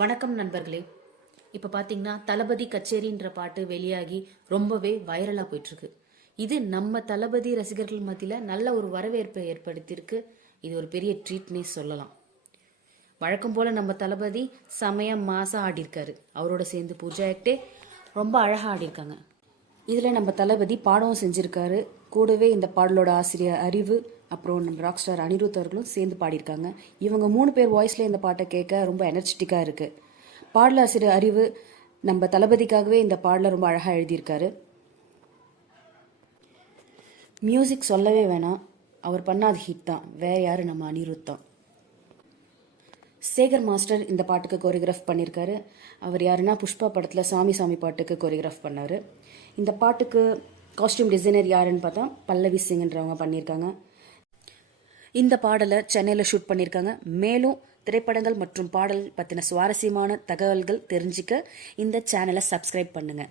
வணக்கம் நண்பர்களே. இப்போ பார்த்தீங்கன்னா தளபதி கச்சேரின்ற பாட்டு வெளியாகி ரொம்பவே வைரலாக போயிட்டுருக்கு. இது நம்ம தளபதி ரசிகர்கள் மத்தியில் நல்ல ஒரு வரவேற்பை ஏற்படுத்தியிருக்கு. இது ஒரு பெரிய ட்ரீட்னே சொல்லலாம். வழக்கம் போல் நம்ம தளபதி செமையாக மாசாக ஆடியிருக்காரு. அவரோட சேர்ந்து பூஜா ஆக்டே ரொம்ப அழகாக ஆடியிருக்காங்க. இதில் நம்ம தளபதி பாடவும் செஞ்சுருக்காரு. கூடவே இந்த பாடலோட ஆசிரியர் அறிவு, அப்புறம் நம்ம ராக் ஸ்டார் அனிருத் அவர்களும் சேர்ந்து பாடியிருக்காங்க. இவங்க 3 பேர் வாய்ஸில் இந்த பாட்டை கேட்க ரொம்ப எனர்ஜெட்டிக்காக இருக்குது. பாடலாசிரியர் அறிவு நம்ம தளபதிக்காகவே இந்த பாடலை ரொம்ப அழகாக எழுதியிருக்காரு. மியூசிக் சொல்லவே வேணாம், அவர் பண்ணாத ஹிட் தான். வேறு யார், நம்ம அனிருத் தான். சேகர் மாஸ்டர் இந்த பாட்டுக்கு கோரியோகிராஃப் பண்ணியிருக்காரு. அவர் யாருன்னா புஷ்பா படத்தில் சாமி சாமி பாட்டுக்கு கோரியோகிராஃப் பண்ணார். இந்த பாட்டுக்கு காஸ்டியூம் டிசைனர் யாருன்னு பார்த்தா பல்லவி சிங்ன்றவங்க பண்ணியிருக்காங்க. இந்த பாடலை சென்னையில் ஷூட் பண்ணியிருக்காங்க. மேலும் திரைப்படங்கள் மற்றும் பாடல் பற்றின சுவாரஸ்யமான தகவல்கள் தெரிஞ்சுக்க இந்த சேனலை சப்ஸ்கிரைப் பண்ணுங்கள்.